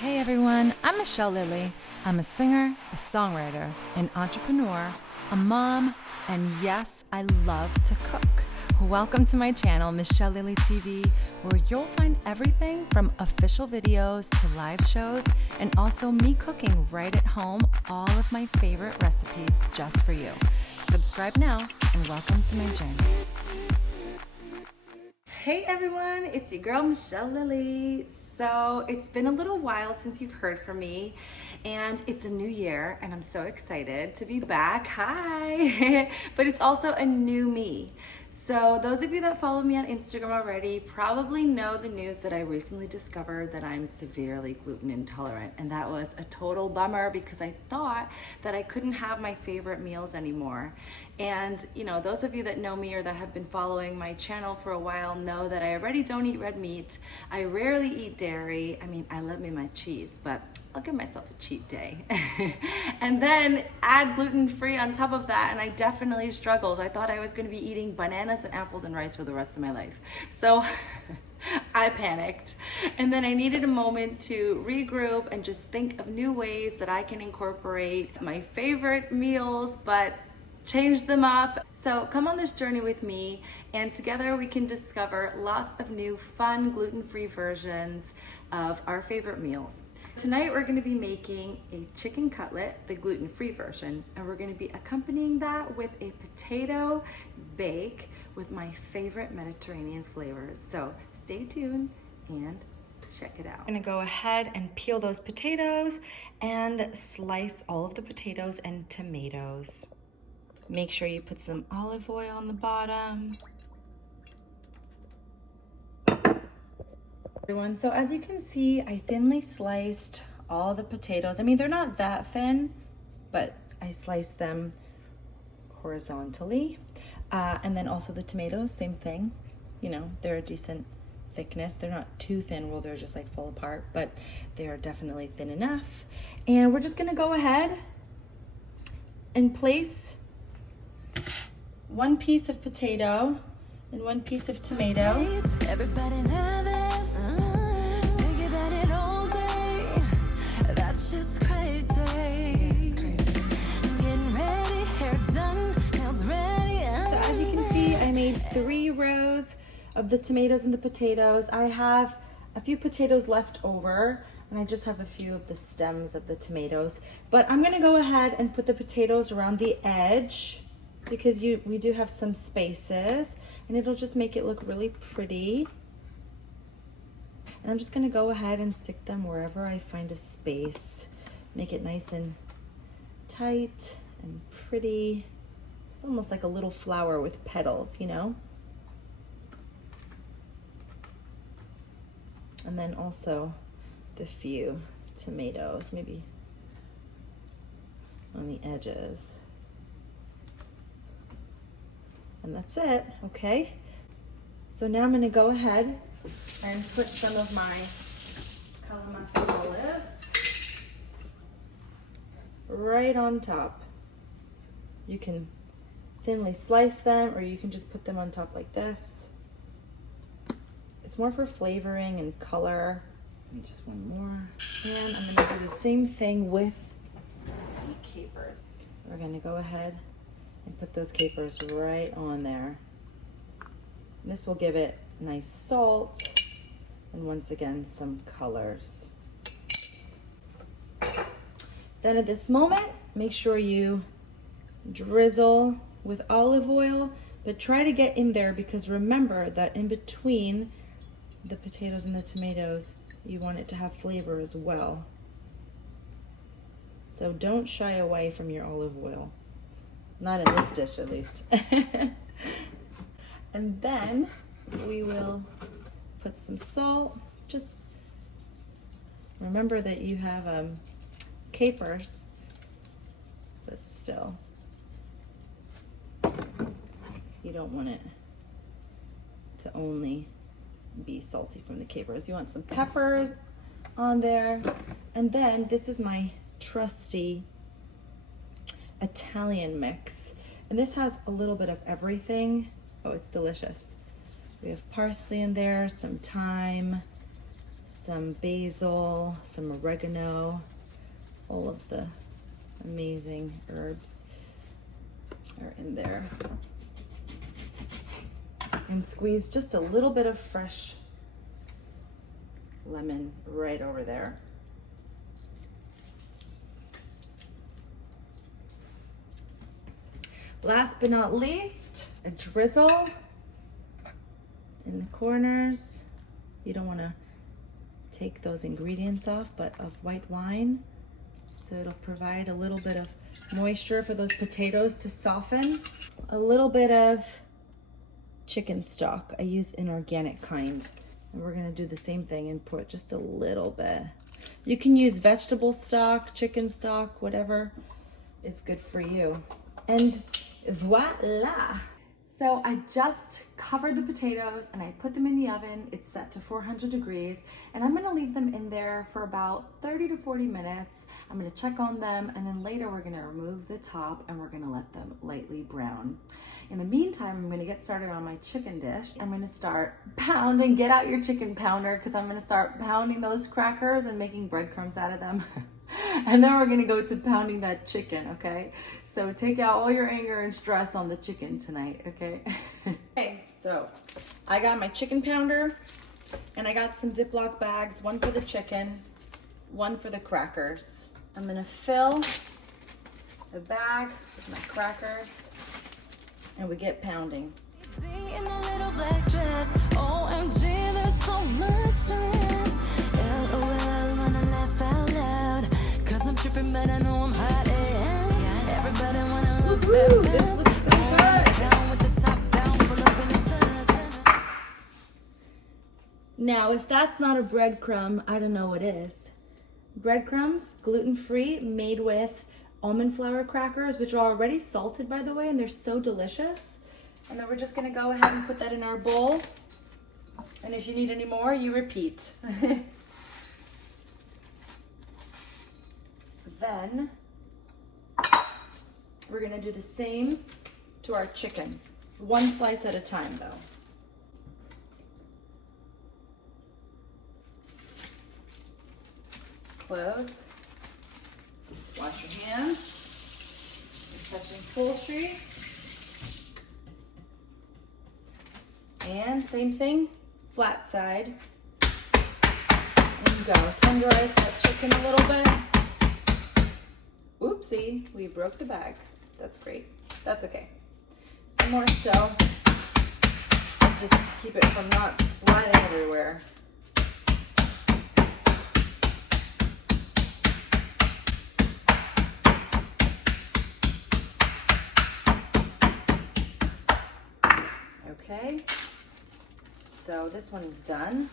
Hey everyone, I'm Michelle Lilly. I'm a singer, a songwriter, an entrepreneur, a mom, and yes, I love to cook. Welcome to my channel, Michelle Lilly TV, where you'll find everything from official videos to live shows, and also me cooking right at home all of my favorite recipes just for you. Subscribe now, and welcome to my journey. Hey everyone, it's your girl Michelle Lilly. So it's been a little while since you've heard from me, and it's a new year and I'm so excited to be back. Hi! But it's also a new me. So those of you that follow me on Instagram already probably know the news that I recently discovered that I'm severely gluten intolerant, and that was a total bummer because I thought that I couldn't have my favorite meals anymore. And you know, those of you that know me or that have been following my channel for a while know that I already don't eat red meat. I rarely eat dairy. I mean, I love me my cheese, but I'll give myself a cheat day. And then add gluten-free on top of that, and I definitely struggled. I thought I was gonna be eating bananas and apples and rice for the rest of my life. So I panicked. And then I needed a moment to regroup and just think of new ways that I can incorporate my favorite meals, but change them up. So come on this journey with me, and together we can discover lots of new fun gluten-free versions of our favorite meals. Tonight we're going to be making a chicken cutlet, the gluten-free version, and we're going to be accompanying that with a potato bake with my favorite Mediterranean flavors. So stay tuned and check it out. I'm going to go ahead and peel those potatoes and slice all of the potatoes and tomatoes. Make sure you put some olive oil on the bottom. Everyone, so as you can see, I thinly sliced all the potatoes. I mean, they're not that thin, but I sliced them horizontally. And then also the tomatoes, same thing. You know, they're a decent thickness. They're not too thin where they're just like fall apart, but they are definitely thin enough. And we're just gonna go ahead and place one piece of potato and one piece of tomato. Everybody nervous, think about it all day. That's just crazy. It's crazy. I'm getting ready, hair done, nails ready. So as you can see, I made 3 rows of the tomatoes and the potatoes. I have a few potatoes left over, and I just have a few of the stems of the tomatoes. But I'm gonna go ahead and put the potatoes around the edge, because we do have some spaces, and it'll just make it look really pretty. And I'm just gonna go ahead and stick them wherever I find a space. Make it nice and tight and pretty. It's almost like a little flower with petals, you know? And then also the few tomatoes, maybe on the edges. And that's it, okay? So now I'm gonna go ahead and put some of my Kalamata olives right on top. You can thinly slice them, or you can just put them on top like this. It's more for flavoring and color. Maybe just one more. And I'm gonna do the same thing with the capers. We're gonna go ahead and put those capers right on there. And this will give it nice salt and once again some colors. Then at this moment, make sure you drizzle with olive oil, but try to get in there, because remember that in between the potatoes and the tomatoes, you want it to have flavor as well. So don't shy away from your olive oil. Not in this dish, at least. And then we will put some salt. Just remember that you have capers, but still, you don't want it to only be salty from the capers. You want some pepper on there. And then this is my trusty Italian mix, and this has a little bit of everything. Oh, it's delicious. We have parsley in there, some thyme, some basil, some oregano, all of the amazing herbs are in there. And squeeze just a little bit of fresh lemon right over there. Last but not least, a drizzle in the corners. You don't want to take those ingredients off, but of white wine. So it'll provide a little bit of moisture for those potatoes to soften. A little bit of chicken stock. I use an organic kind. And we're gonna do the same thing and put just a little bit. You can use vegetable stock, chicken stock, whatever is good for you. And voila! So I just covered the potatoes and I put them in the oven. It's set to 400 degrees and I'm gonna leave them in there for about 30 to 40 minutes. I'm gonna check on them and then later we're gonna remove the top and we're gonna let them lightly brown. In the meantime, I'm gonna get started on my chicken dish. I'm gonna start pounding, get out your chicken pounder because I'm gonna start pounding those crackers and making breadcrumbs out of them. And then we're gonna go to pounding that chicken, okay? So take out all your anger and stress on the chicken tonight, okay? Okay, so I got my chicken pounder and I got some Ziploc bags, one for the chicken, one for the crackers. I'm gonna fill the bag with my crackers and we get pounding. In a little black dress, OMG, there's so much stress. LOL when I laugh out loud, cause I'm tripping but I know I'm hot. Everybody wanna look their best. This looks so good. Down with the top down, pull up in the sun. Now, if that's not a breadcrumb, I don't know what is. Breadcrumbs, gluten-free, made with almond flour crackers, which are already salted, by the way, and they're so delicious. And then we're just gonna go ahead and put that in our bowl. And if you need any more, you repeat. Then we're gonna do the same to our chicken. One slice at a time though. Close. Wash your hands. You're touching poultry. And same thing, flat side. And go. Tenderize that chicken a little bit. Oopsie, we broke the bag. That's great. That's okay. Some more so. Just keep it from not splatting everywhere. Okay. So this one's done.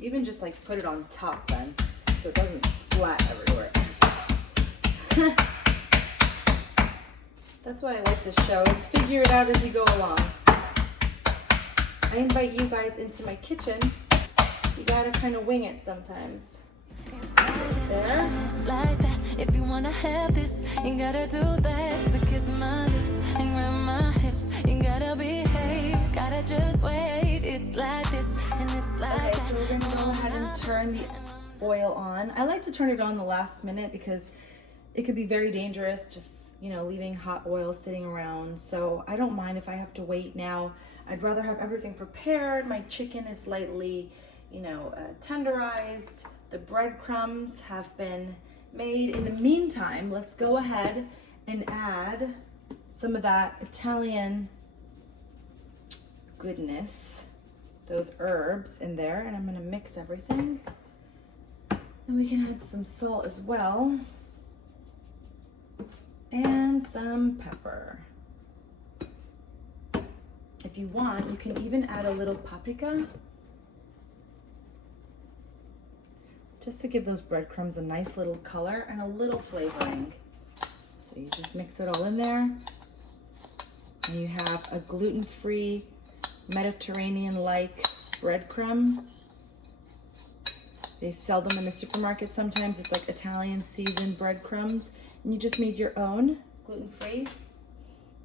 Even just like put it on top then, so it doesn't splat everywhere. That's why I like this show. It's figure it out as you go along. I invite you guys into my kitchen. You gotta kind of wing it sometimes. There. It's like that. If you wanna have this, you gotta do that. To kiss my lips and grab my hips, you gotta behave, gotta just wait. It's like this and it's like Okay, so we're gonna go ahead and turn the oil on. I like to turn it on the last minute because it could be very dangerous just, you know, leaving hot oil sitting around. So I don't mind if I have to wait now. I'd rather have everything prepared. My chicken is lightly, you know, tenderized. The breadcrumbs have been made. In the meantime, let's go ahead and add some of that Italian goodness, those herbs in there, and I'm gonna mix everything. And we can add some salt as well, and some pepper. If you want, you can even add a little paprika, just to give those breadcrumbs a nice little color and a little flavoring. So you just mix it all in there. And you have a gluten-free, Mediterranean-like breadcrumb. They sell them in the supermarket sometimes. It's like Italian seasoned breadcrumbs. And you just made your own, gluten-free.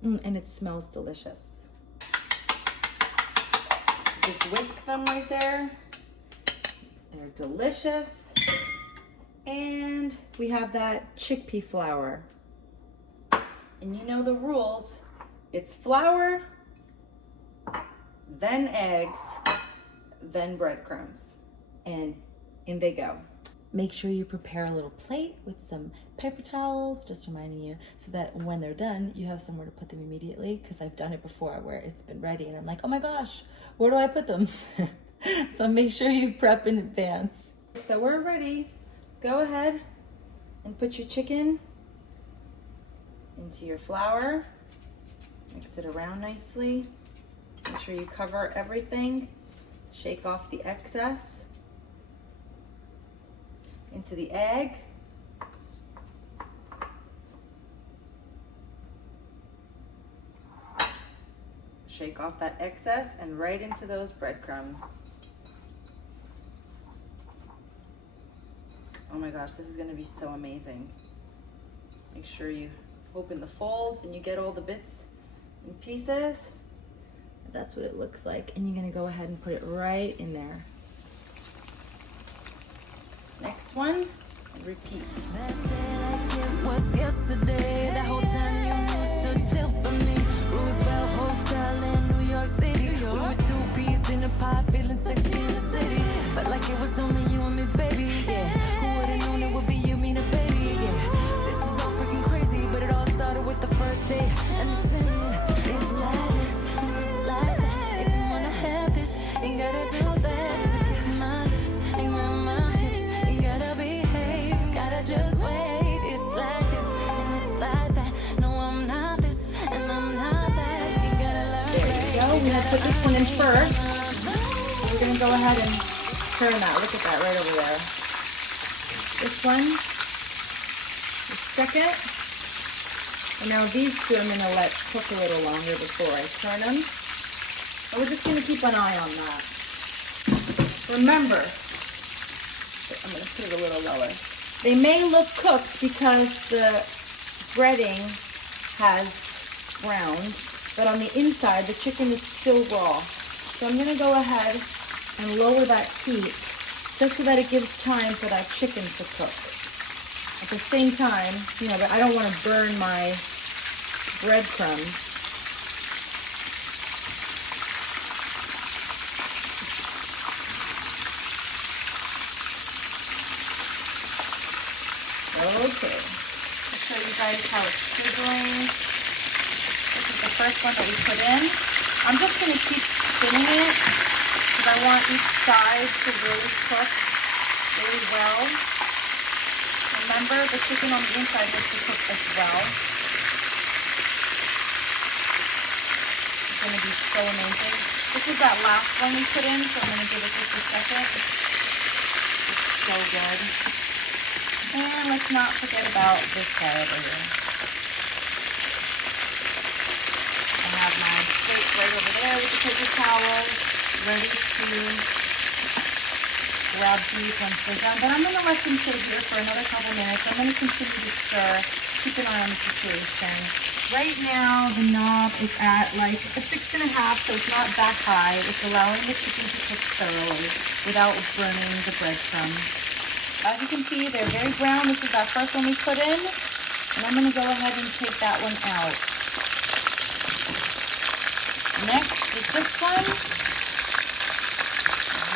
And it smells delicious. Just whisk them right there. They're delicious. And we have that chickpea flour. And you know the rules. It's flour, then eggs, then breadcrumbs. And in they go. Make sure you prepare a little plate with some paper towels, just reminding you, so that when they're done, you have somewhere to put them immediately, because I've done it before where it's been ready and I'm like, oh my gosh, where do I put them? So make sure you prep in advance. So we're ready. Go ahead and put your chicken into your flour. Mix it around nicely. Make sure you cover everything. Shake off the excess. Into the egg. Shake off that excess and right into those breadcrumbs. Oh my gosh, this is gonna be so amazing. Make sure you open the folds and you get all the bits and pieces. That's what it looks like. And you're gonna go ahead and put it right in there. Next one, and repeat. That day like it was yesterday. That whole time you knew stood still for me. Roosevelt Hotel in New York City. We were two peas in a pie, feeling sexy in the city. Felt like it was only you and me, baby. Yeah, who would've known it would be you, me, the baby? Yeah, this is all freaking crazy, but it all started with the first day. And the saying, it's like this, and it's like that. If you wanna have this, you gotta do that. To kiss my lips and grab my hips, you gotta behave, you gotta just wait. It's like this, and it's like that. No, I'm not this, and I'm not that. You gotta learn. There you go. We're gonna put this one in first. We're gonna go ahead and turn that. Look at that right over there. This one, the second. And now these two I'm gonna let cook a little longer before I turn them. And we're just gonna keep an eye on that. Remember, I'm gonna put it a little lower. They may look cooked because the breading has browned, but on the inside, the chicken is still raw. So I'm gonna go ahead and lower that heat just so that it gives time for that chicken to cook. At the same time, you know, but I don't want to burn my breadcrumbs. Okay. I'll show you guys how it's sizzling. This is the first one that we put in. I'm just going to keep spinning it because I want each side to really cook really well. Remember, the chicken on the inside has to cook as well. It's going to be so amazing. This is that last one we put in, so I'm going to give it just a second. It's so good. And let's not forget about this guy over here. I have my plate right over there with the paper towel, ready to grab these once they're done. But I'm going to let them sit here for another couple minutes. I'm going to continue to stir, keep an eye on the situation. Right now, the knob is at like a 6.5, so it's not that high. It's allowing the chicken to cook thoroughly without burning the breadcrumbs. As you can see, they're very brown. This is that first one we put in. And I'm going to go ahead and take that one out. Next is this one.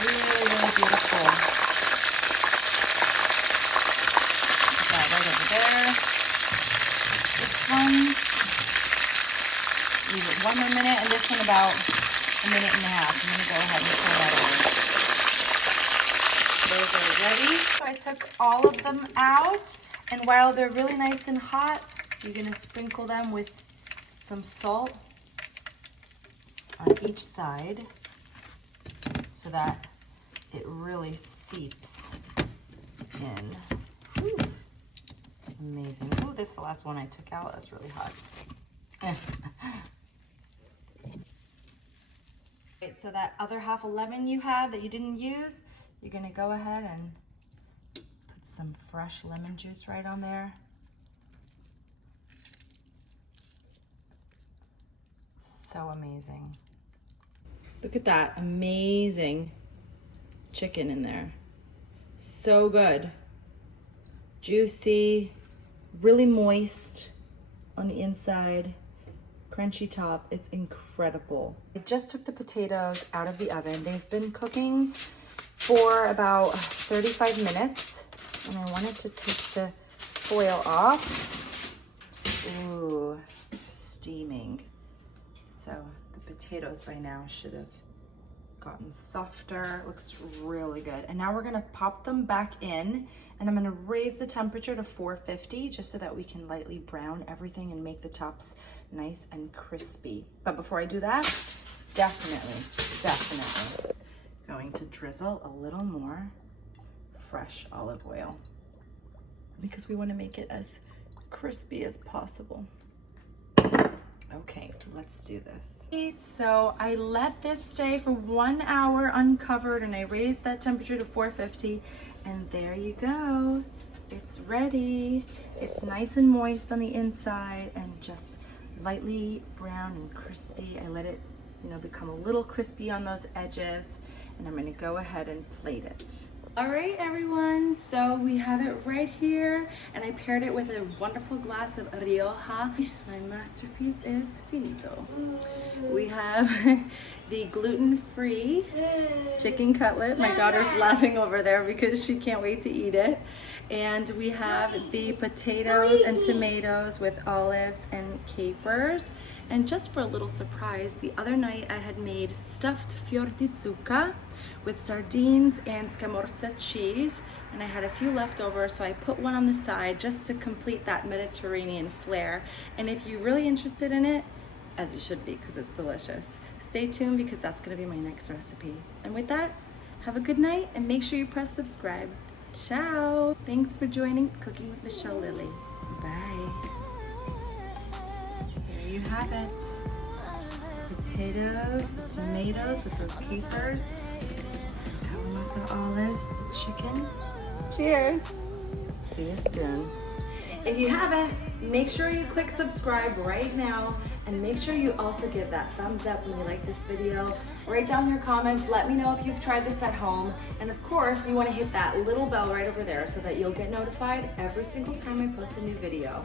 Really, really beautiful. Put that right over there. This one. Leave it 1 more minute, and this one about 1.5 minutes. I'm going to go ahead and turn that over. Those are ready. So I took all of them out, and while they're really nice and hot, you're gonna sprinkle them with some salt on each side so that it really seeps in. Whew. Amazing. Ooh, this is the last one I took out. That's really hot. Right, so that other half a lemon you had that you didn't use, you're gonna go ahead and put some fresh lemon juice right on there. So amazing. Look at that amazing chicken in there. So good. Juicy, really moist on the inside, crunchy top. It's incredible. I just took the potatoes out of the oven. They've been cooking for about 35 minutes, and I wanted to take the foil off. Ooh, steaming. So the potatoes by now should have gotten softer. Looks really good. And now we're gonna pop them back in, and I'm gonna raise the temperature to 450 just so that we can lightly brown everything and make the tops nice and crispy. But before I do that, definitely going to drizzle a little more fresh olive oil because we want to make it as crispy as possible. Okay, let's do this. So I let this stay for 1 hour uncovered, and I raised that temperature to 450, and there you go. It's ready. It's nice and moist on the inside and just lightly brown and crispy. I let it, become a little crispy on those edges, and I'm gonna go ahead and plate it. All right, everyone, so we have it right here, and I paired it with a wonderful glass of Rioja. My masterpiece is finito. We have the gluten-free chicken cutlet. My daughter's laughing over there because she can't wait to eat it. And we have the potatoes and tomatoes with olives and capers. And just for a little surprise, the other night I had made stuffed fior di zucca with sardines and scamorza cheese, and I had a few left over, so I put one on the side just to complete that Mediterranean flair. And if you're really interested in it, as you should be because it's delicious, stay tuned because that's going to be my next recipe. And with that, have a good night and make sure you press subscribe. Ciao! Thanks for joining Cooking with Michelle Lily. Bye! There you have it. Potatoes, tomatoes with those capers, Kalamata olives, the chicken. Cheers! See you soon. If you haven't, make sure you click subscribe right now, and make sure you also give that thumbs up when you like this video. Write down your comments, let me know if you've tried this at home, and of course you want to hit that little bell right over there so that you'll get notified every single time I post a new video.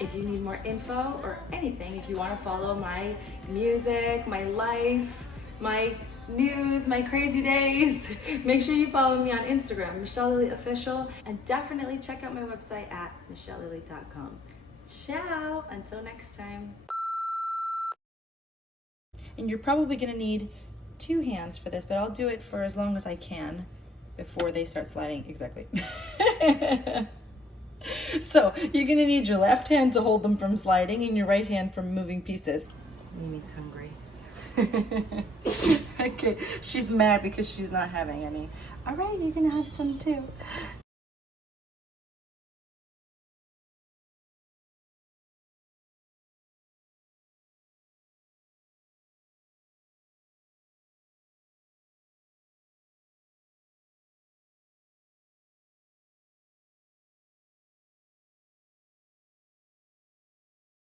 If you need more info or anything, if you want to follow my music, my life, my news, my crazy days, make sure you follow me on Instagram, Michelle Lily Official, and definitely check out my website at michellelily.com. Ciao, until next time. And you're probably gonna need 2 hands for this, but I'll do it for as long as I can before they start sliding. Exactly. So you're gonna need your left hand to hold them from sliding and your right hand from moving pieces. Mimi's hungry. Okay, she's mad because she's not having any. All right, you're gonna have some too.